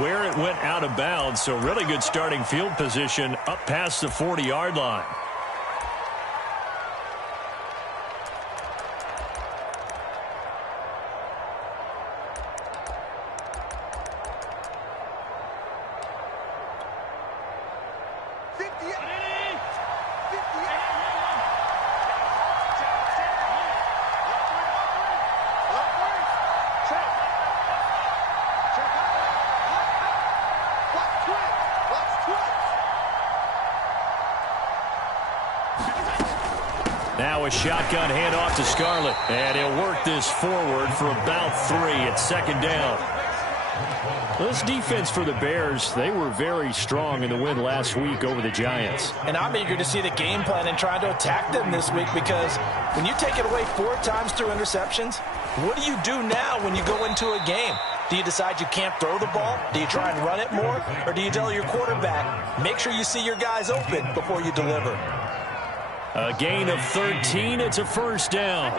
where it went out of bounds, so really good starting field position up past the 40-yard line. Now a shotgun handoff to Scarlett. And he'll work this forward for about 3 at second down. Well, this defense for the Bears, they were very strong in the win last week over the Giants. And I'm eager to see the game plan and trying to attack them this week, because when you take it away 4 times through interceptions, what do you do now when you go into a game? Do you decide you can't throw the ball? Do you try and run it more? Or do you tell your quarterback, make sure you see your guys open before you deliver? A gain of 13. It's a first down.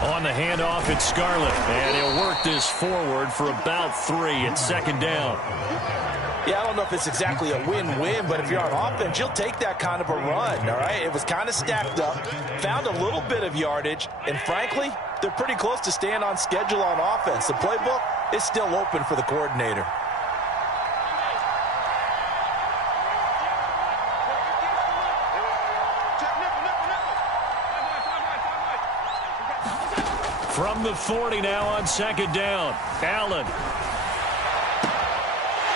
On the handoff, it's Scarlett. And he'll work this forward for about 3 at second down. Yeah, I don't know if it's exactly a win-win, but if you're on offense, you'll take that kind of a run, all right? It was kind of stacked up, found a little bit of yardage, and frankly, they're pretty close to staying on schedule on offense. The playbook is still open for the coordinator. From the 40 now on second down, Allen.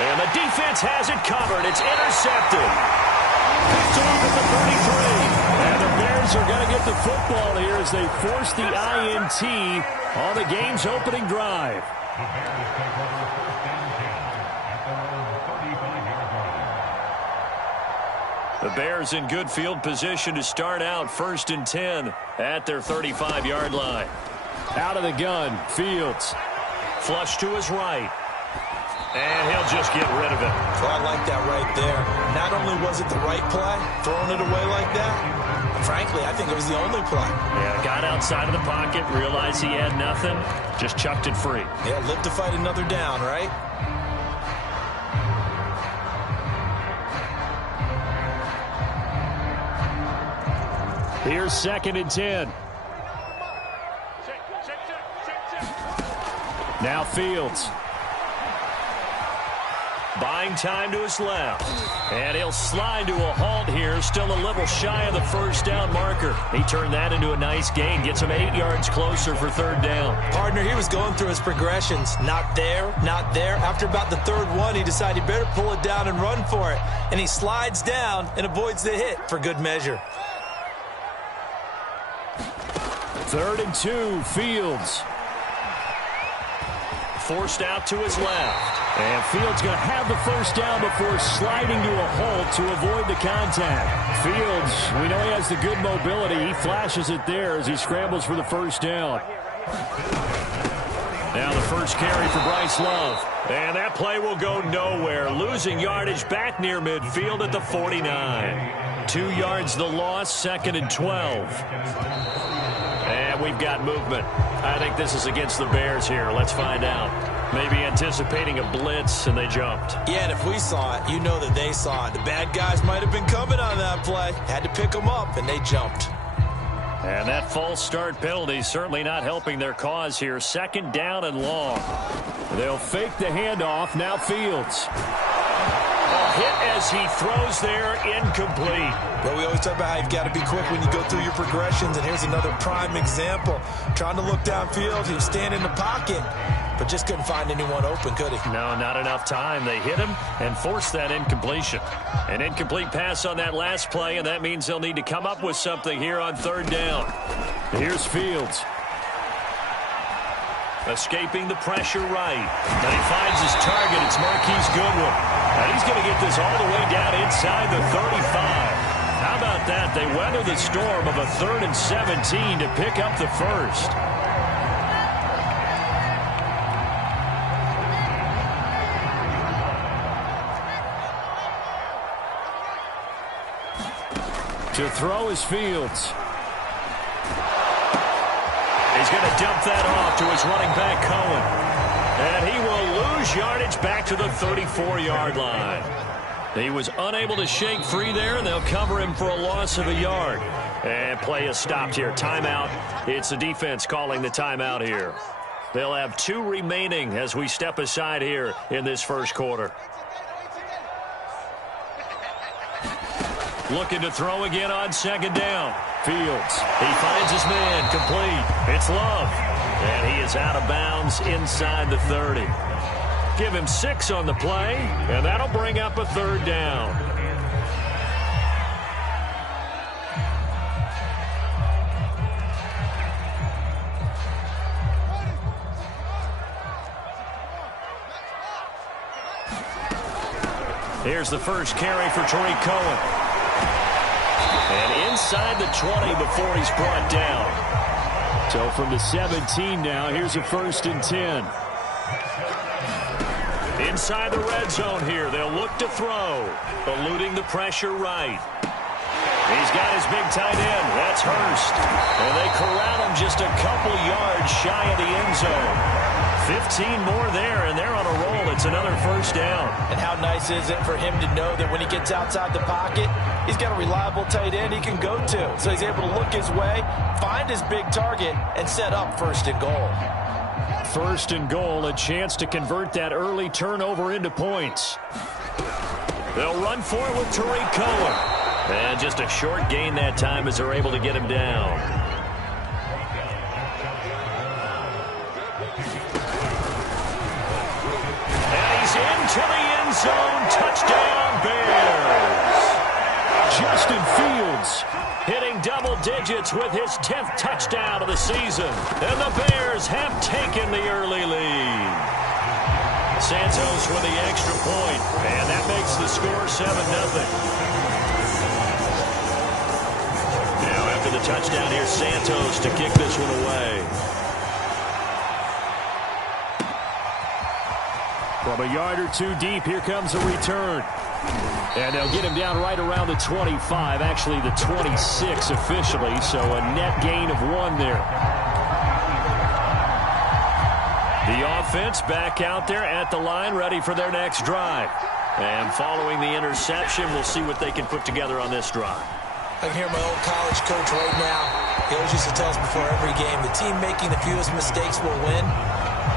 And the defense has it covered. It's intercepted. Picked off at the 33. And the Bears are going to get the football here as they force the INT on the game's opening drive. The Bears in good field position to start out 1st and 10 at their 35-yard line. Out of the gun, Fields. Flush to his right. And he'll just get rid of it. Well, I like that right there. Not only was it the right play, throwing it away like that, frankly, I think it was the only play. Yeah, got outside of the pocket, realized he had nothing, just chucked it free. Yeah, live to fight another down, right? Here's 2nd and 10. Now Fields. Buying time to his left. And he'll slide to a halt here. Still a little shy of the first down marker. He turned that into a nice gain. Gets him 8 yards closer for 3rd down. Partner, he was going through his progressions. Not there, not there. After about the 3rd one, he decided he better pull it down and run for it. And he slides down and avoids the hit for good measure. 3rd and 2, Fields. Forced out to his left. And Fields going to have the first down before sliding to a halt to avoid the contact. Fields, we know he has the good mobility. He flashes it there as he scrambles for the first down. Now the first carry for Bryce Love. And that play will go nowhere. Losing yardage back near midfield at the 49. 2 yards the loss, 2nd and 12. And we've got movement. I think this is against the Bears here. Let's find out. Maybe anticipating a blitz, and they jumped. Yeah, and if we saw it, you know that they saw it. The bad guys might have been coming on that play. Had to pick them up, and they jumped. And that false start penalty certainly not helping their cause here. 2nd down and long. They'll fake the handoff. Now Fields. Hit as he throws there, incomplete. Well, we always talk about how you've got to be quick when you go through your progressions, and here's another prime example. Trying to look downfield, he was standing in the pocket, but just couldn't find anyone open, could he? No, not enough time. They hit him and forced that incompletion. An incomplete pass on that last play, and that means they'll need to come up with something here on 3rd down. Here's Fields. Escaping the pressure right. And he finds his target. It's Marquise Goodwin. And he's going to get this all the way down inside the 35. How about that? They weather the storm of a 3rd and 17 to pick up the first. To throw is Fields. He's going to dump that off to his running back, Cohen. And he will lose yardage back to the 34-yard line. He was unable to shake free there, and they'll cover him for a loss of a yard. And play is stopped here. Timeout. It's the defense calling the timeout here. They'll have 2 remaining as we step aside here in this first quarter. Looking to throw again on second down. Fields. He finds his man. Complete. It's Love. And he is out of bounds inside the 30. Give him 6 on the play, and that'll bring up a third down. Here's the first carry for Tariq Cohen. And inside the 20 before he's brought down. So from the 17 now, here's a 1st and 10. Inside the red zone here, they'll look to throw. Eluding the pressure right. He's got his big tight end. That's Hurst. And they corral him just a couple yards shy of the end zone. 15 more there, and they're on a roll. It's another first down. And how nice is it for him to know that when he gets outside the pocket, he's got a reliable tight end he can go to. So he's able to look his way, find his big target, and set up 1st and goal. 1st and goal, a chance to convert that early turnover into points. They'll run for it with Tariq Cohen. And just a short gain that time as they're able to get him down. And he's into the end zone. Touchdown, Bears. Justin Fields hitting double digits with his 10th touchdown of the season. And the Bears have taken the early lead. Santos with the extra point. And that makes the score 7-0. Now after the touchdown, here's Santos to kick this one away. From a yard or 2 deep, here comes a return. And they'll get him down right around the 25, actually the 26 officially, so a net gain of 1 there. The offense back out there at the line, ready for their next drive. And following the interception, we'll see what they can put together on this drive. I can hear my old college coach right now. He always used to tell us before every game, the team making the fewest mistakes will win.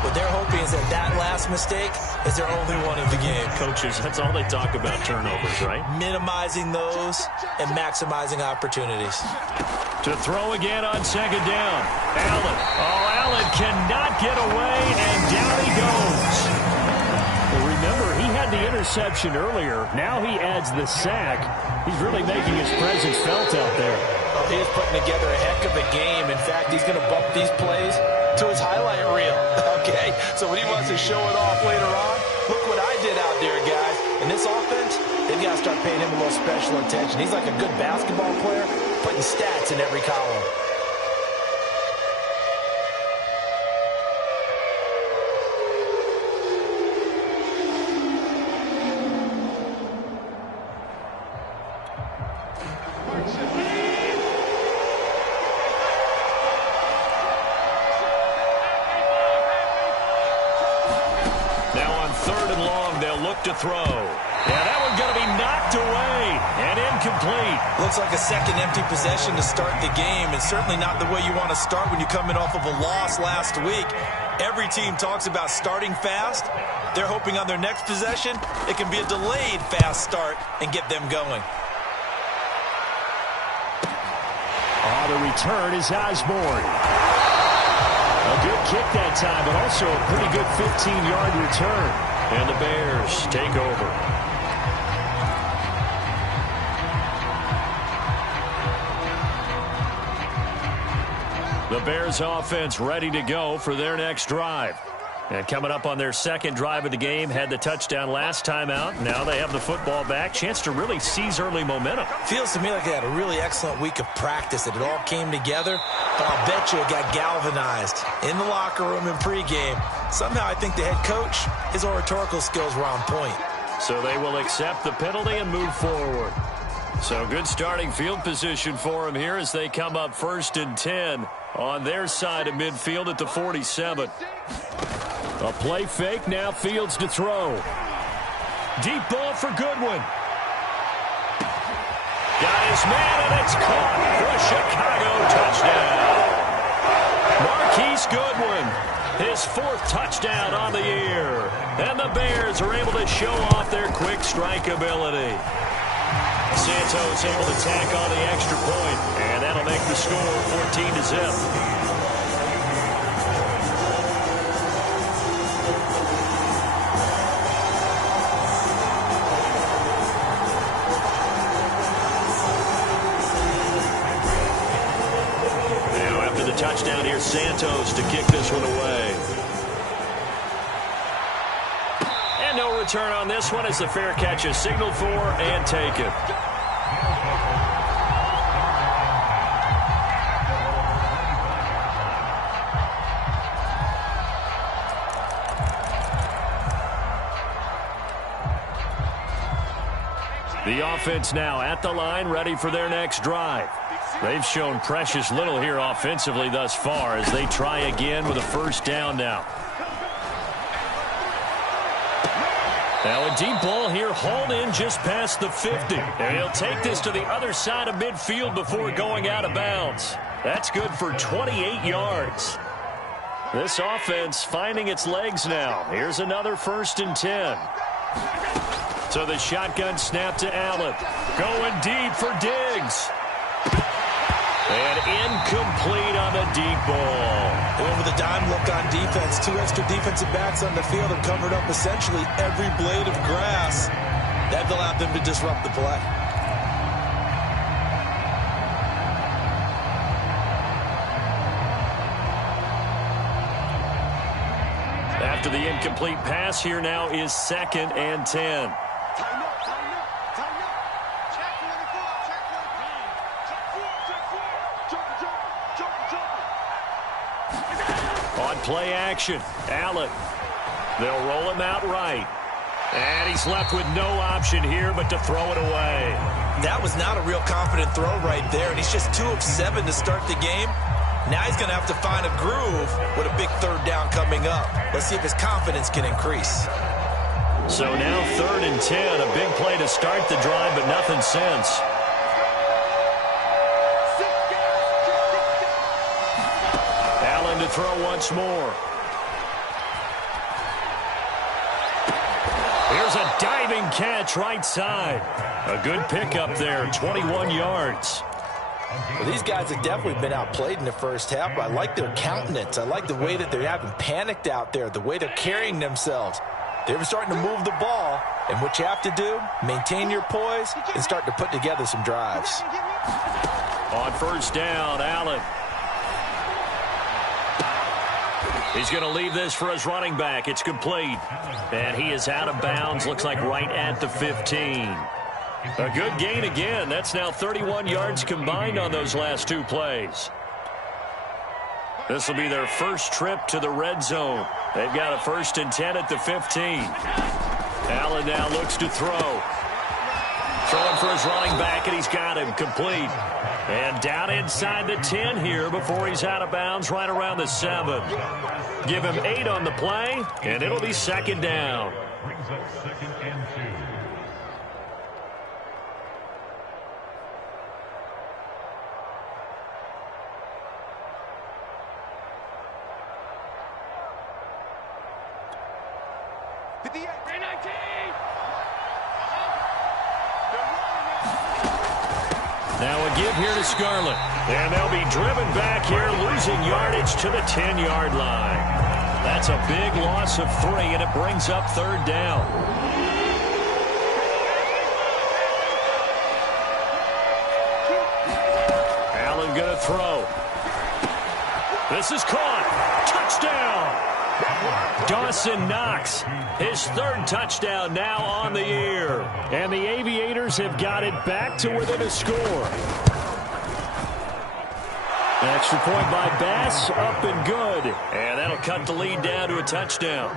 What they're hoping is that that last mistake is their only one of the game. Coaches, that's all they talk about, turnovers, right? Minimizing those and maximizing opportunities. To throw again on second down. Allen. Oh, Allen cannot get away, and down he goes. Well, remember, he had the interception earlier. Now he adds the sack. He's really making his presence felt out there. Well, he is putting together a heck of a game. In fact, he's going to bump these plays to his highlight reel. Okay, so when he wants to show it off later on, look what I did out there, guys. In this offense, they've got to start paying him a little special attention. He's like a good basketball player, putting stats in every column. To throw. Yeah, that one's going to be knocked away and incomplete. Looks like a second empty possession to start the game, and certainly not the way you want to start when you're coming off of a loss last week. Every team talks about starting fast. They're hoping on their next possession it can be a delayed fast start and get them going. Oh, the return is Osborne. A good kick that time, but also a pretty good 15-yard return. And the Bears take over. The Bears offense ready to go for their next drive. And coming up on their second drive of the game, had the touchdown last time out. Now they have the football back. Chance to really seize early momentum. Feels to me like they had a really excellent week of practice, that it all came together. But I'll bet you it got galvanized in the locker room in pregame. Somehow I think the head coach, his oratorical skills were on point. So they will accept the penalty and move forward. So good starting field position for him here as they come up 1st and 10 on their side of midfield at the 47. A play fake, now Fields to throw. Deep ball for Goodwin. Got his man, and it's caught for a Chicago touchdown. Marquise Goodwin, his 4th touchdown on the year. And the Bears are able to show off their quick strike ability. Santos able to tack on the extra point, and that'll make the score 14-0. Touchdown here, Santos to kick this one away. And no return on this one as the fair catch is signaled for and taken. The offense now at the line, ready for their next drive. They've shown precious little here offensively thus far as they try again with a first down now. Now a deep ball here hauled in just past the 50. And he'll take this to the other side of midfield before going out of bounds. That's good for 28 yards. This offense finding its legs now. Here's another 1st and 10. So the shotgun snap to Allen. Going deep for Diggs. And incomplete on the deep ball. Going with a dime look on defense. 2 extra defensive backs on the field have covered up essentially every blade of grass. That allowed them to disrupt the play. After the incomplete pass, here now is 2nd and 10. On play action, Allen. They'll roll him out right. And he's left with no option here but to throw it away. That was not a real confident throw right there, and he's just 2 of 7 to start the game. Now he's going to have to find a groove with a big 3rd down coming up. Let's see if his confidence can increase. So now 3rd and 10, a big play to start the drive, but nothing since. Allen to throw once more. Here's a diving catch right side. A good pickup there, 21 yards. Well, these guys have definitely been outplayed in the first half. I like their countenance. I like the way that they haven't panicked out there, the way they're carrying themselves. They're starting to move the ball, and what you have to do, maintain your poise and start to put together some drives. On first down, Allen. He's going to leave this for his running back. It's complete. And he is out of bounds, looks like right at the 15. A good gain again. That's now 31 yards combined on those last 2 plays. This will be their first trip to the red zone. They've got a 1st and 10 at the 15. Allen now looks to throw. Throwing for his running back, and he's got him complete. And down inside the 10 here before he's out of bounds right around the 7. Give him 8 on the play, and it'll be 2nd down. Brings up 2nd and 2. Now a give here to Scarlett. And they'll be driven back here, losing yardage to the 10-yard line. That's a big loss of 3, and it brings up 3rd down. Allen going to throw. This is caught. Touchdown! Dawson Knox, his 3rd touchdown now on the year. And the Aviators have got it back to within a score. An extra point by Bass, up and good. And that'll cut the lead down to a touchdown.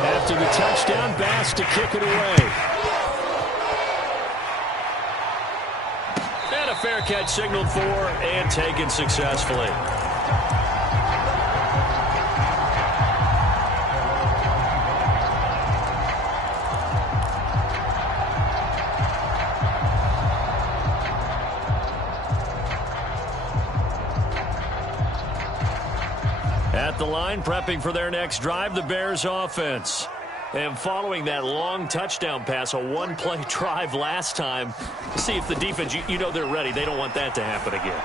After the touchdown, Bass to kick it away. And a fair catch signaled for and taken successfully. At the line, prepping for their next drive, the Bears offense. And following that long touchdown pass, a one-play drive last time, see if the defense, you know they're ready. They don't want that to happen again.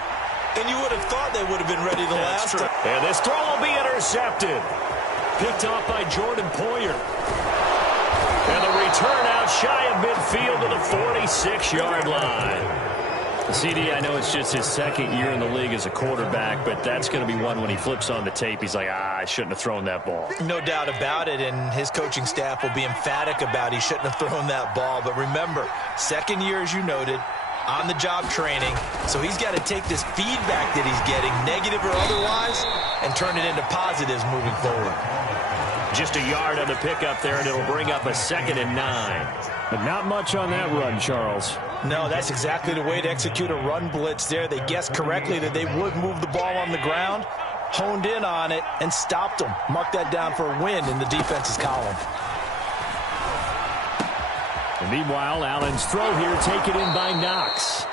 And you would have thought they would have been ready the last time. And this throw will be intercepted. Picked off by Jordan Poyer. And the return out shy of midfield to the 46-yard line. CD, I know it's just his second year in the league as a quarterback, but that's going to be one when he flips on the tape. He's like, I shouldn't have thrown that ball. No doubt about it, and his coaching staff will be emphatic about he shouldn't have thrown that ball. But remember, second year, as you noted, on-the-job training, so he's got to take this feedback that he's getting, negative or otherwise, and turn it into positives moving forward. Just a yard on the pickup there, and it'll bring up a 2nd and 9. But not much on that run, Charles. No, that's exactly the way to execute a run blitz there. They guessed correctly that they would move the ball on the ground, honed in on it, and stopped them. Mark that down for a win in the defense's column. And meanwhile, Allen's throw here taken in by Knox.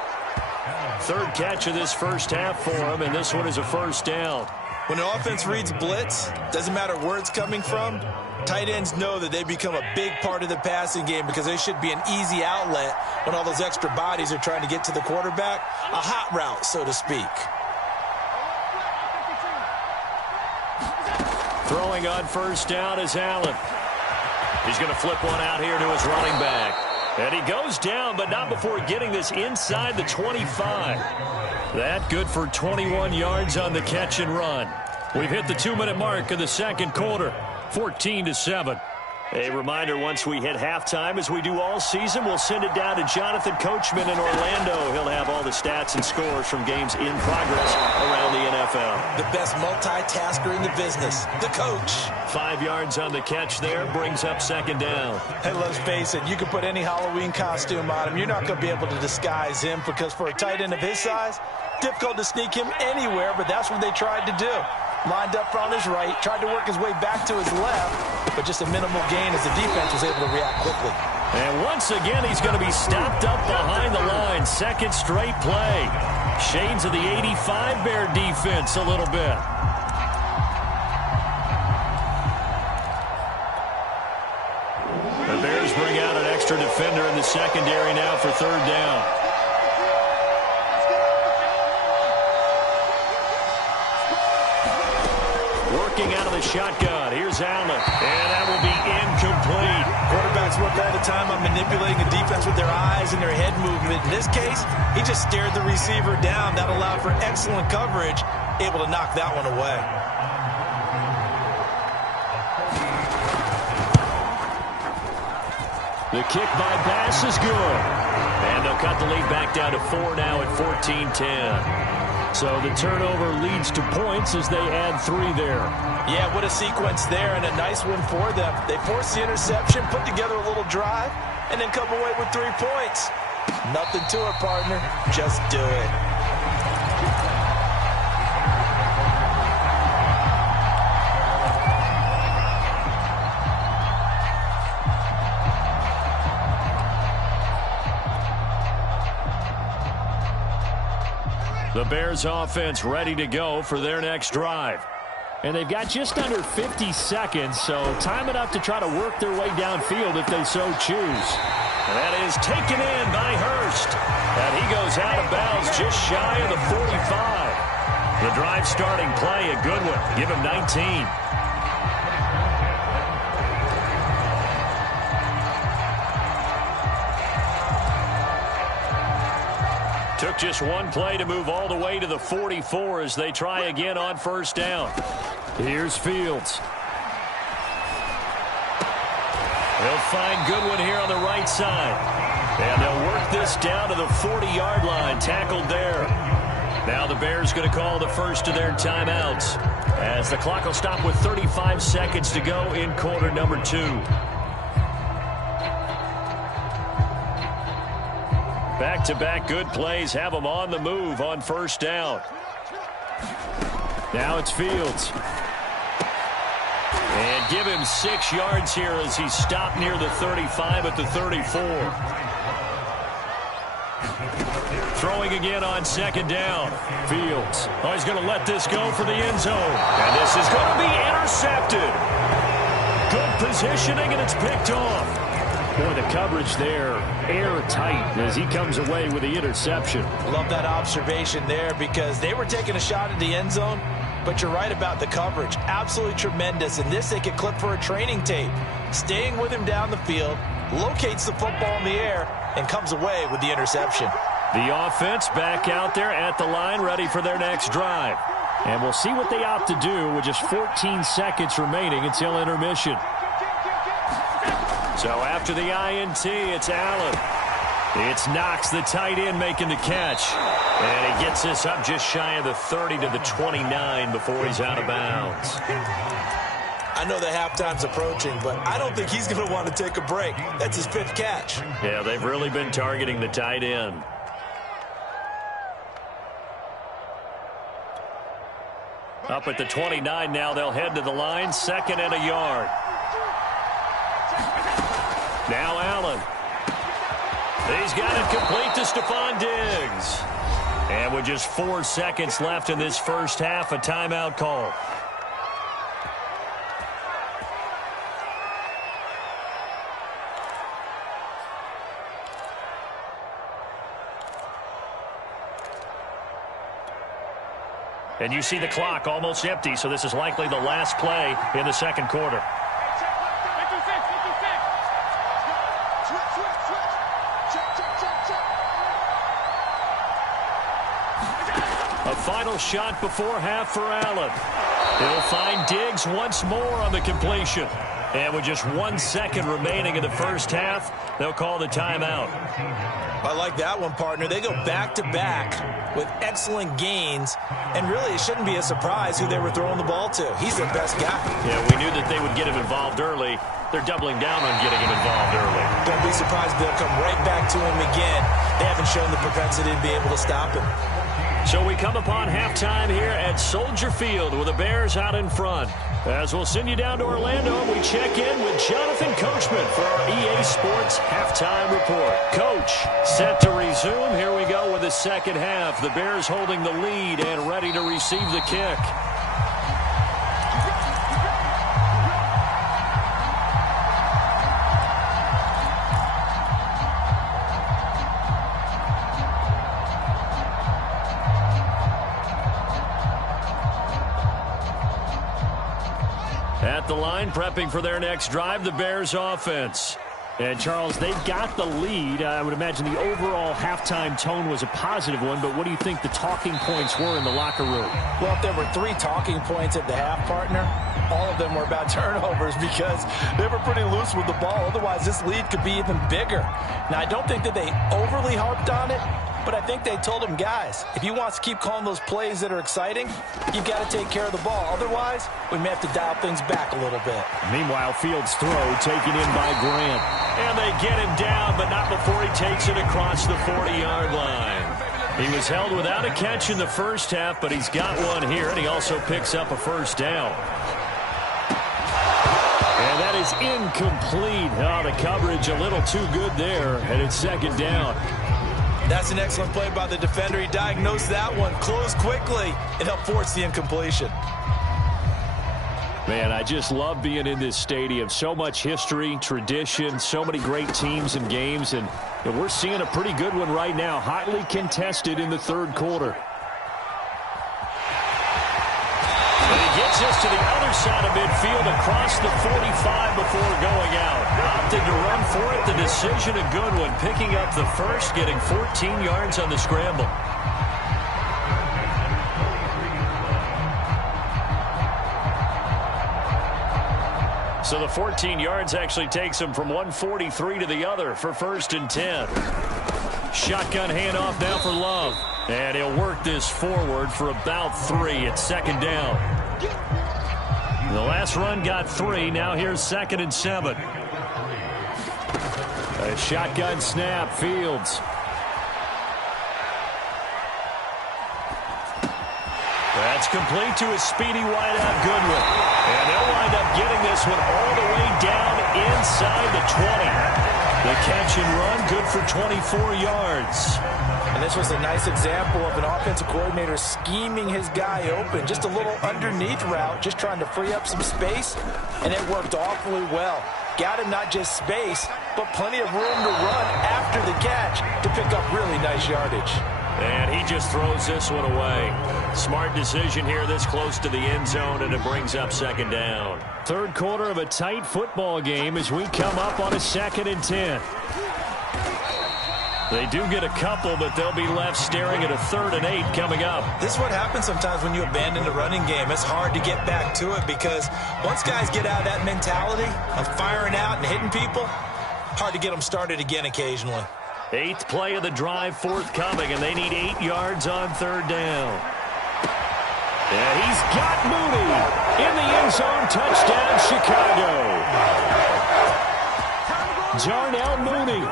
Third catch of this first half for him, and this one is a first down. When an offense reads blitz, doesn't matter where it's coming from, tight ends know that they become a big part of the passing game because they should be an easy outlet when all those extra bodies are trying to get to the quarterback. A hot route, so to speak. Throwing on first down is Allen. He's going to flip one out here to his running back. And he goes down, but not before getting this inside the 25. That good for 21 yards on the catch and run. We've hit the 2-minute mark of the second quarter, 14-7. A reminder, once we hit halftime, as we do all season, we'll send it down to Jonathan Coachman in Orlando. He'll have all the stats and scores from games in progress around the NFL. The best multitasker in the business, the coach. 5 yards on the catch there, brings up second down. Hey, let's face it, you can put any Halloween costume on him. You're not going to be able to disguise him because for a tight end of his size, difficult to sneak him anywhere, but that's what they tried to do. Lined up on his right, tried to work his way back to his left, but just a minimal gain as the defense was able to react quickly. And once again, he's going to be stopped up behind the line. Second straight play. Shades of the 85 Bear defense a little bit. The Bears bring out an extra defender in the secondary now for third down. Working out of the shotgun. Here's Allen. And that will be incomplete. Quarterbacks work all the time on manipulating the defense with their eyes and their head movement. In this case, he just stared the receiver down. That allowed for excellent coverage, able to knock that one away. The kick by Bass is good. And they'll cut the lead back down to 4 now at 14-10. So the turnover leads to points as they add 3 there. Yeah, what a sequence there, and a nice one for them. They force the interception, put together a little drive, and then come away with 3 points. Nothing to it, partner. Just do it. The Bears offense ready to go for their next drive. And they've got just under 50 seconds, so time enough to try to work their way downfield if they so choose. And that is taken in by Hurst. And he goes out of bounds just shy of the 45. The drive starting play, a good one. Give him 19. Took just one play to move all the way to the 44 as they try again on first down. Here's Fields. They'll find Goodwin here on the right side. And they'll work this down to the 40-yard line, tackled there. Now the Bears going to call the first of their timeouts as the clock will stop with 35 seconds to go in quarter number 2. Back-to-back good plays have them on the move on first down. Now it's Fields. And give him 6 yards here as he stopped near the 35 at the 34. Throwing again on second down. Fields. Oh, he's going to let this go for the end zone. And this is going to be intercepted. Good positioning, and it's picked off. Boy, the coverage there, airtight as he comes away with the interception. Love that observation there because they were taking a shot at the end zone, but you're right about the coverage. Absolutely tremendous. And this they could clip for a training tape. Staying with him down the field, locates the football in the air, and comes away with the interception. The offense back out there at the line, ready for their next drive. And we'll see what they opt to do with just 14 seconds remaining until intermission. So after the INT, it's Allen. It's Knox, the tight end, making the catch. And he gets this up just shy of the 30 to the 29 before he's out of bounds. I know the halftime's approaching, but I don't think he's going to want to take a break. That's his 5th catch. Yeah, they've really been targeting the tight end. Up at the 29 now, they'll head to the line, 2nd and a yard. Now Allen. He's got it complete to Stephon Diggs. And with just 4 seconds left in this first half, a timeout call. And you see the clock almost empty, so this is likely the last play in the second quarter. A final shot before half for Allen. He'll find Diggs once more on the completion. And with just 1 second remaining in the first half, they'll call the timeout. I like that one, partner. They go back-to-back with excellent gains, and really it shouldn't be a surprise who they were throwing the ball to. He's their best guy. Yeah, we knew that they would get him involved early. They're doubling down on getting him involved early. Don't be surprised they'll come right back to him again. They haven't shown the propensity to be able to stop him. So we come upon halftime here at Soldier Field with the Bears out in front. As we'll send you down to Orlando, we check in with Jonathan Coachman for our EA Sports Halftime Report. Coach, set to resume. Here we go with the second half. The Bears holding the lead and ready to receive the kick. At the line, prepping for their next drive, the Bears offense. And, Charles, they got the lead. I would imagine the overall halftime tone was a positive one, but what do you think the talking points were in the locker room? Well, if there were 3 talking points at the half, partner, all of them were about turnovers because they were pretty loose with the ball. Otherwise, this lead could be even bigger. Now, I don't think that they overly harped on it, but I think they told him, guys, if he wants to keep calling those plays that are exciting, you've got to take care of the ball. Otherwise, we may have to dial things back a little bit. Meanwhile, Fields' throw taken in by Grant. And they get him down, but not before he takes it across the 40-yard line. He was held without a catch in the first half, but he's got one here, and he also picks up a first down. And that is incomplete. Oh, the coverage a little too good there, and it's second down. That's an excellent play by the defender. He diagnosed that one, closed quickly, and helped force the incompletion. Man, I just love being in this stadium. So much history, tradition, so many great teams and games, and we're seeing a pretty good one right now, hotly contested in the third quarter. And he gets us to the other side of midfield across the 45 before going out. Opted to run for it. The decision, a good one. Picking up the first, getting 14 yards on the scramble. So the 14 yards actually takes him from 143 to the other for 1st and 10. Shotgun handoff now for Love. And he'll work this forward for about 3 at second down. The last run got 3. Now here's 2nd and 7. A shotgun snap. Fields. That's complete to a speedy wideout Goodwin. And they'll wind up getting this one all the way down inside the 20. The catch and run, good for 24 yards. And this was a nice example of an offensive coordinator scheming his guy open. Just a little underneath route, just trying to free up some space, and it worked awfully well. Got him not just space, but plenty of room to run after the catch to pick up really nice yardage. And he just throws this one away. Smart decision here this close to the end zone, and it brings up second down. Third quarter of a tight football game as we come up on a 2nd and 10. They do get a couple, but they'll be left staring at a 3rd and 8 coming up. This is what happens sometimes when you abandon the running game. It's hard to get back to it because once guys get out of that mentality of firing out and hitting people, hard to get them started again occasionally. 8th play of the drive forthcoming, and they need 8 yards on 3rd down. And he's got Mooney in the end zone. Touchdown, Chicago. Darnell Mooney,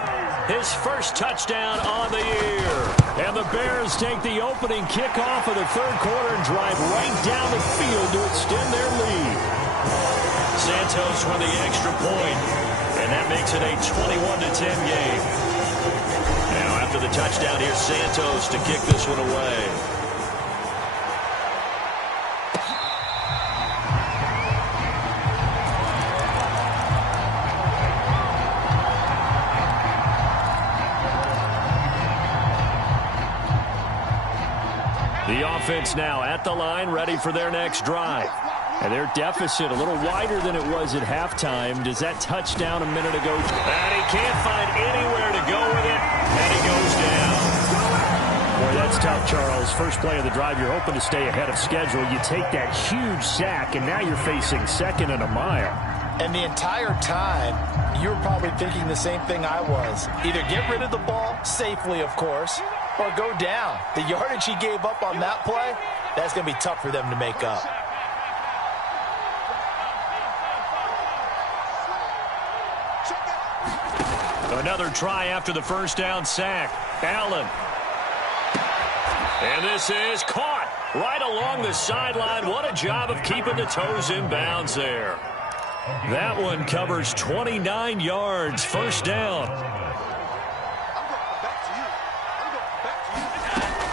his first touchdown on the year. And the Bears take the opening kickoff of the 3rd quarter and drive right down the field to extend their lead. Santos with the extra point, and that makes it a 21-10 game. Now after the touchdown, here's Santos to kick this one away. The offense now at the line, ready for their next drive. And their deficit a little wider than it was at halftime. Does that touchdown a minute ago? And he can't find anywhere to go with it, and he goes down. Boy, that's tough, Charles. First play of the drive, you're hoping to stay ahead of schedule. You take that huge sack, and now you're facing 2nd and a mile. And the entire time, you were probably thinking the same thing I was. Either get rid of the ball, safely, of course, or go down. The yardage he gave up on that play, that's going to be tough for them to make up. Another try after the first down sack. Allen. And this is caught right along the sideline. What a job of keeping the toes in bounds there. That one covers 29 yards. First down.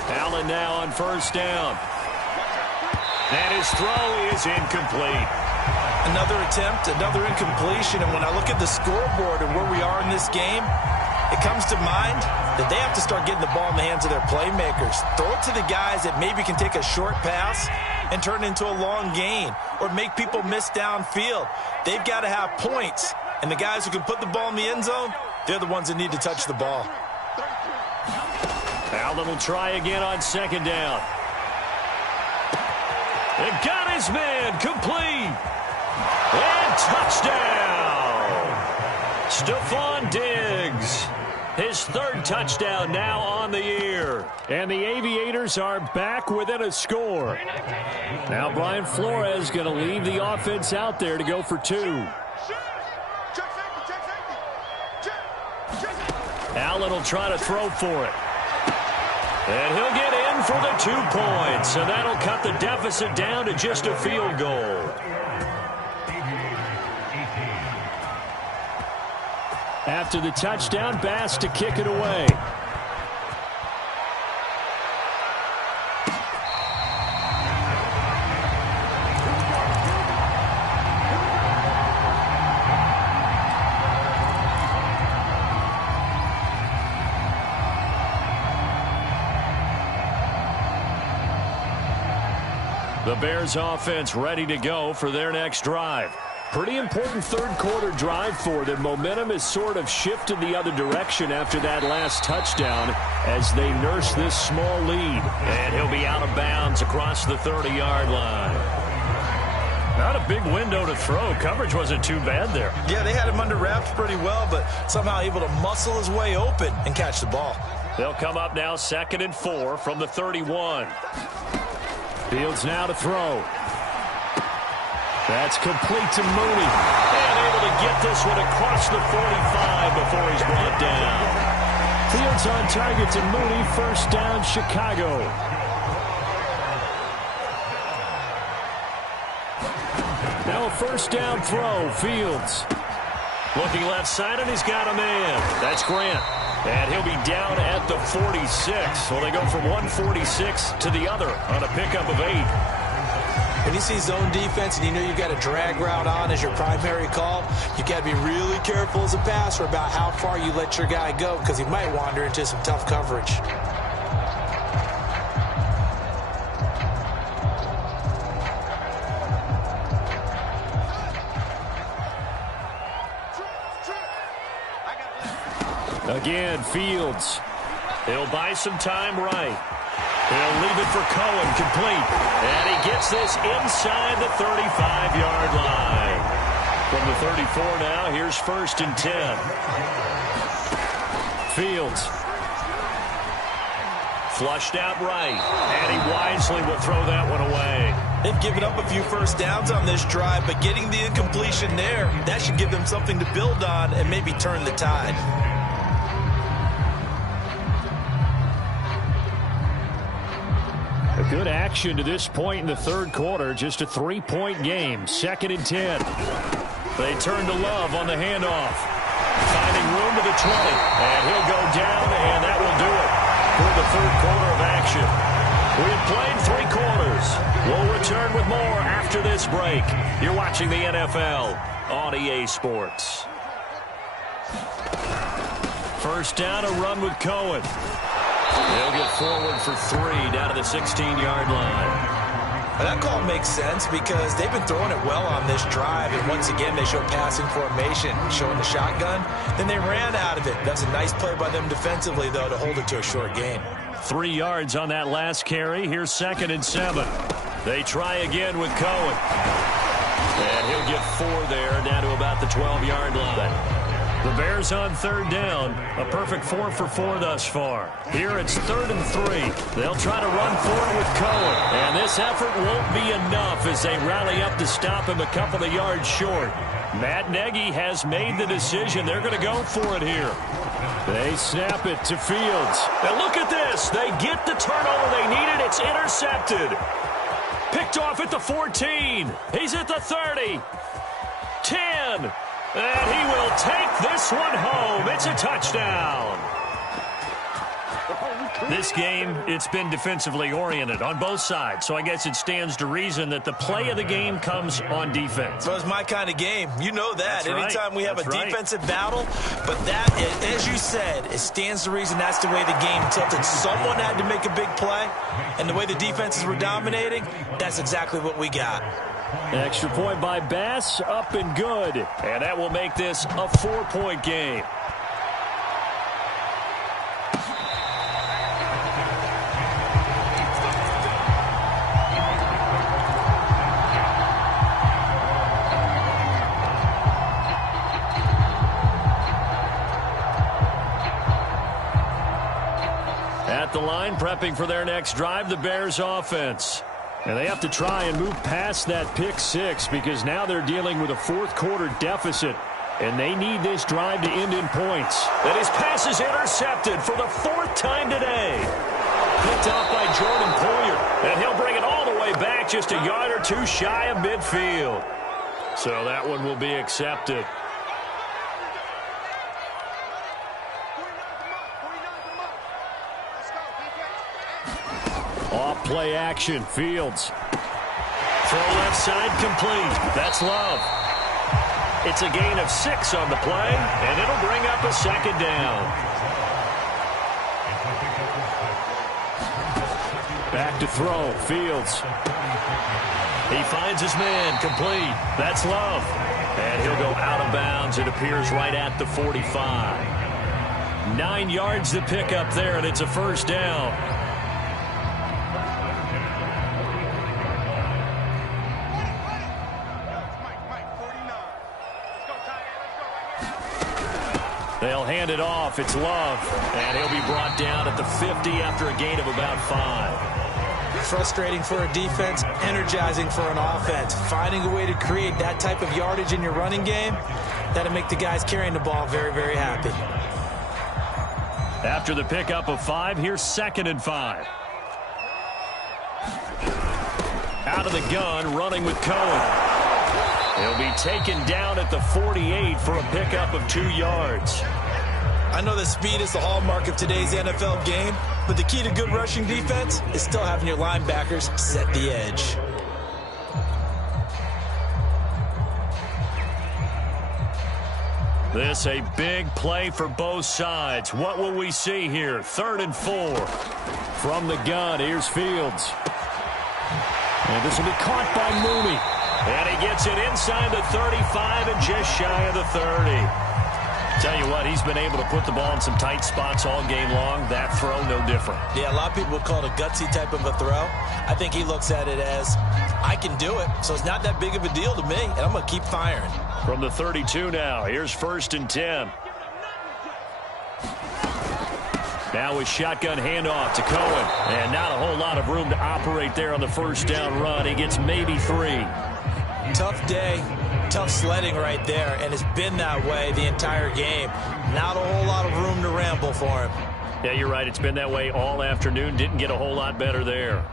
Allen now on first down. And his throw is incomplete. Another attempt, another incompletion, and when I look at the scoreboard and where we are in this game, it comes to mind that they have to start getting the ball in the hands of their playmakers. Throw it to the guys that maybe can take a short pass and turn it into a long gain or make people miss downfield. They've got to have points, and the guys who can put the ball in the end zone, they're the ones that need to touch the ball. Allen will try again on second down. And got his man complete. And touchdown! Stephon Diggs. His 3rd touchdown now on the year. And the Aviators are back within a score. Now Brian Flores going to leave the offense out there to go for 2. Allen will try to throw for it. And he'll get in for the 2 points. And that'll cut the deficit down to just a field goal. After the touchdown, Bass to kick it away. The Bears offense ready to go for their next drive. Pretty important 3rd quarter drive for them. Momentum has sort of shifted the other direction after that last touchdown as they nurse this small lead. And he'll be out of bounds across the 30-yard line. Not a big window to throw. Coverage wasn't too bad there. Yeah, they had him under wraps pretty well, but somehow able to muscle his way open and catch the ball. They'll come up now 2nd and 4 from the 31. Fields now to throw. That's complete to Mooney. And able to get this one across the 45 before he's brought down. Fields on target to Mooney. First down, Chicago. Now a first down throw, Fields. Looking left side, and he's got a man. That's Grant. And he'll be down at the 46. So they go from 146 to the other on a pickup of 8. When you see zone defense and you know you've got a drag route on as your primary call, you've got to be really careful as a passer about how far you let your guy go because he might wander into some tough coverage. Again, Fields. He'll buy some time right. He'll leave it for Cohen, complete. And he gets this inside the 35-yard line. From the 34 now, here's 1st and 10. Fields. Flushed out right. And he wisely will throw that one away. They've given up a few first downs on this drive, but getting the incompletion there, that should give them something to build on and maybe turn the tide. A good action to this point in the third quarter. Just a 3-point game. 2nd and 10. They turn to Love on the handoff. Finding room to the 20. And he'll go down, and that will do it for the third quarter of action. We have played 3 quarters. We'll return with more after this break. You're watching the NFL on EA Sports. First down, a run with Cohen. He'll get forward for 3 down to the 16-yard line. That call makes sense because they've been throwing it well on this drive, and once again they show passing formation, showing the shotgun. Then they ran out of it. That's a nice play by them defensively, though, to hold it to a short gain. 3 yards on that last carry. Here's 2nd and 7. They try again with Cohen. And he'll get 4 there, down to about the 12-yard line. The Bears on 3rd down. A perfect 4 for 4 thus far. Here it's 3rd and 3. They'll try to run for it with Cohen. And this effort won't be enough as they rally up to stop him a couple of yards short. Matt Nagy has made the decision. They're going to go for it here. They snap it to Fields. And look at this. They get the turnover they needed. It's intercepted. Picked off at the 14. He's at the 30. 10. And he will take this one home. It's a touchdown. This game, it's been defensively oriented on both sides, so I guess it stands to reason that the play of the game comes on defense. Well, it's my kind of game. You know that. That's Anytime right. we have That's a right. defensive battle, but that, as you said, it stands to reason that's the way the game tilted. Someone had to make a big play, and the way the defenses were dominating, that's exactly what we got. Extra point by Bass, up and good. And that will make this a 4-point game. At the line, prepping for their next drive, the Bears offense. And they have to try and move past that pick 6 because now they're dealing with a fourth-quarter deficit. And they need this drive to end in points. And his pass is intercepted for the 4th time today. Picked off by Jordan Poyer. And he'll bring it all the way back just a yard or 2 shy of midfield. So that one will be accepted. Off play action, Fields. Throw left side complete. That's Love. It's a gain of 6 on the play, and it'll bring up a 2nd down. Back to throw, Fields. He finds his man, complete. That's Love. And he'll go out of bounds. It appears right at the 45. 9 yards to pick up there, and it's a 1st down. They'll hand it off. It's Love. And he'll be brought down at the 50 after a gain of about 5. Frustrating for a defense, energizing for an offense. Finding a way to create that type of yardage in your running game, that'll make the guys carrying the ball very, very happy. After the pickup of 5, here's 2nd and 5. Out of the gun, running with Cohen. He'll be taken down at the 48 for a pickup of 2 yards. I know that speed is the hallmark of today's NFL game, but the key to good rushing defense is still having your linebackers set the edge. This a big play for both sides. What will we see here? 3rd and 4. From the gun, here's Fields. And this will be caught by Mooney. And he gets it inside the 35 and just shy of the 30. Tell you what, he's been able to put the ball in some tight spots all game long. That throw, no different. Yeah, a lot of people would call it a gutsy type of a throw. I think he looks at it as, I can do it, so it's not that big of a deal to me, and I'm going to keep firing. From the 32 now, here's 1st and 10. Now with shotgun handoff to Cohen. And not a whole lot of room to operate there on the 1st down run. He gets maybe 3. Tough day, tough sledding right there, and it's been that way the entire game. Not a whole lot of room to ramble for him. Yeah, you're right. It's been that way all afternoon. Didn't get a whole lot better there.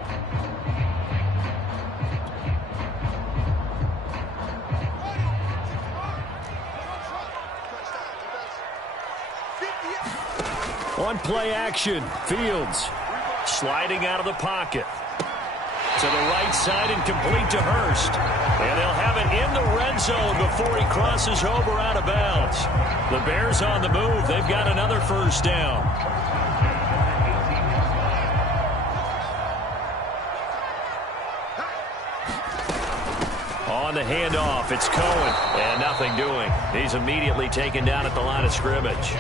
On play action, Fields sliding out of the pocket. To the right side and complete to Hurst. And they'll have it in the red zone before he crosses over out of bounds. The Bears on the move. They've got another 1st down. On the handoff, it's Cohen. And nothing doing. He's immediately taken down at the line of scrimmage.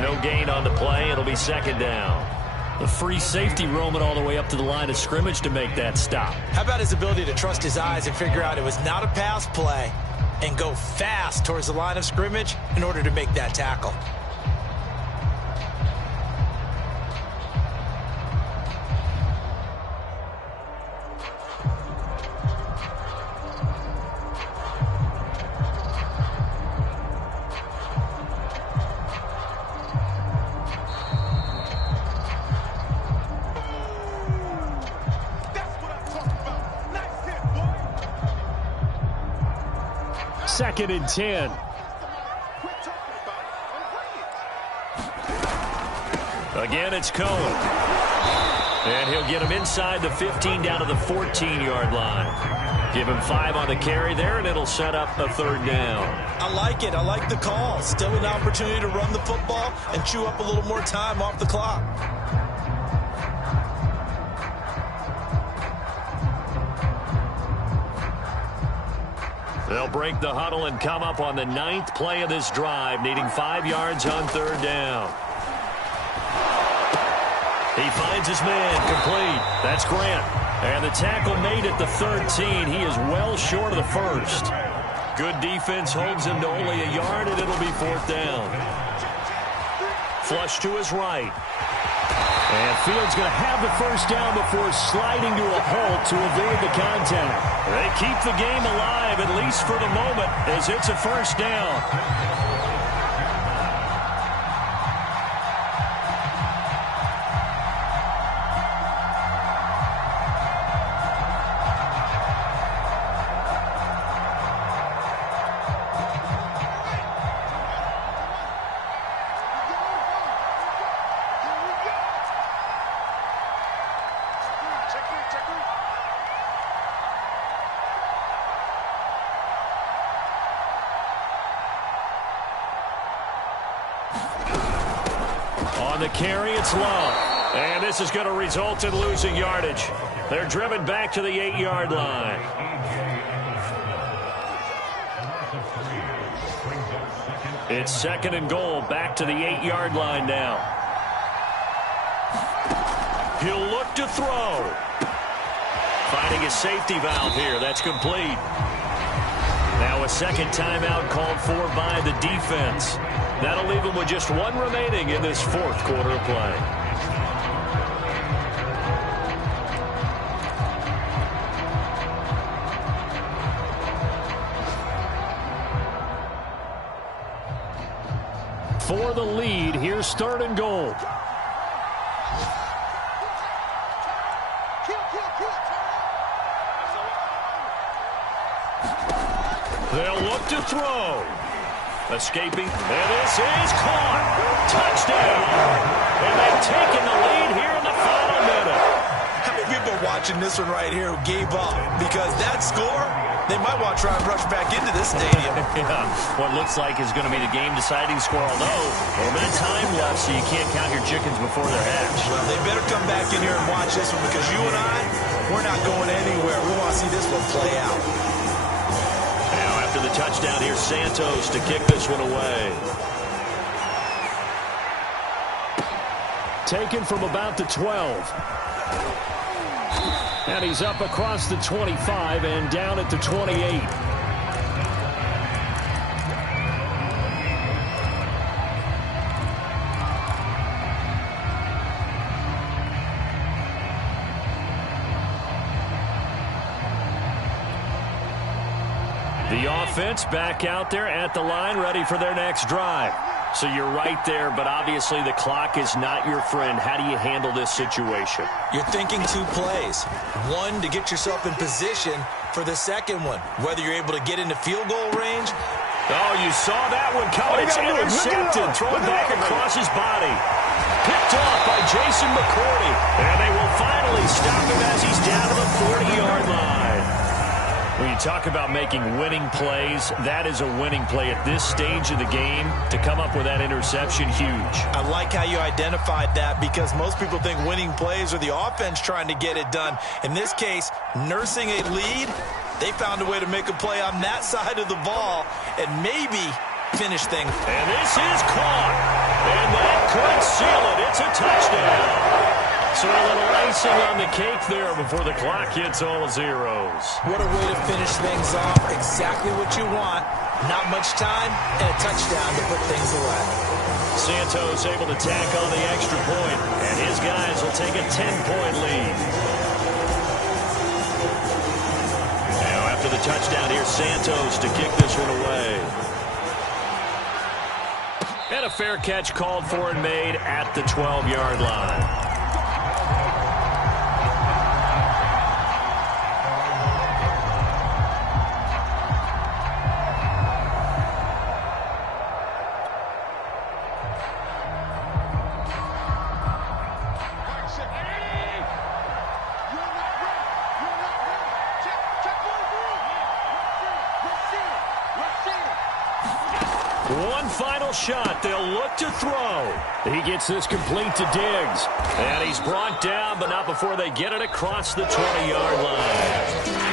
No gain on the play. It'll be 2nd down. The free safety roaming all the way up to the line of scrimmage to make that stop. How about his ability to trust his eyes and figure out it was not a pass play and go fast towards the line of scrimmage in order to make that tackle? Second and 10. Again, it's Cohen. And he'll get him inside the 15 down to the 14-yard line. Give him 5 on the carry there, and it'll set up a 3rd down. I like it. I like the call. Still an opportunity to run the football and chew up a little more time off the clock. They'll break the huddle and come up on the 9th play of this drive, needing 5 yards on 3rd down. He finds his man, complete. That's Grant. And the tackle made at the 13. He is well short of the 1st. Good defense holds him to only a yard, and it'll be 4th down. Flush to his right. And Fields going to have the 1st down before sliding to a halt to avoid the contact. They keep the game alive, at least for the moment, as it's a 1st down. On the carry, it's Love. And this is going to result in losing yardage. They're driven back to the 8-yard line. It's 2nd and goal, back to the 8-yard line now. He'll look to throw. Finding a safety valve here. That's complete. Now a second timeout called for by the defense. That'll leave them with just 1 remaining in this 4th quarter of play. For the lead, here's 3rd and goal. They'll look to throw. Escaping, and this is caught. Touchdown. And they've taken the lead here in the final minute. How many people are watching this one right here who gave up? Because that score, they might want to try and rush back into this stadium. Yeah, what looks like is going to be the game-deciding score, although a little bit of time left, so you can't count your chickens before they're hatched. Well, they better come back in here and watch this one, because you and I, we're not going anywhere. We want to see this one play out. Now, after the touchdown, here's Santos to kick this one away. Taken from about the 12. And he's up across the 25 and down at the 28. The offense back out there at the line, ready for their next drive. So you're right there, but obviously the clock is not your friend. How do you handle this situation? You're thinking two plays. One, to get yourself in position for the second one, whether you're able to get into field goal range. Oh, you saw that one coming. It's intercepted. Thrown back across his body. Picked off by Jason McCourty. And they will finally stop him as he's down to the 40-yard line. When you talk about making winning plays, that is a winning play at this stage of the game. To come up with that interception, huge. I like how you identified that, because most people think winning plays are the offense trying to get it done. In this case, nursing a lead, they found a way to make a play on that side of the ball and maybe finish things. And this is caught. And that could seal it. It's a touchdown. So a little icing on the cake there before the clock hits all zeros. What a way to finish things off. Exactly what you want. Not much time and a touchdown to put things away. Santos able to tack on the extra point, and his guys will take a 10-point lead. Now after the touchdown, here's Santos to kick this one away. And a fair catch called for and made at the 12-yard line. One final shot. They'll look to throw. He gets this complete to Diggs. And he's brought down, but not before they get it across the 20-yard line.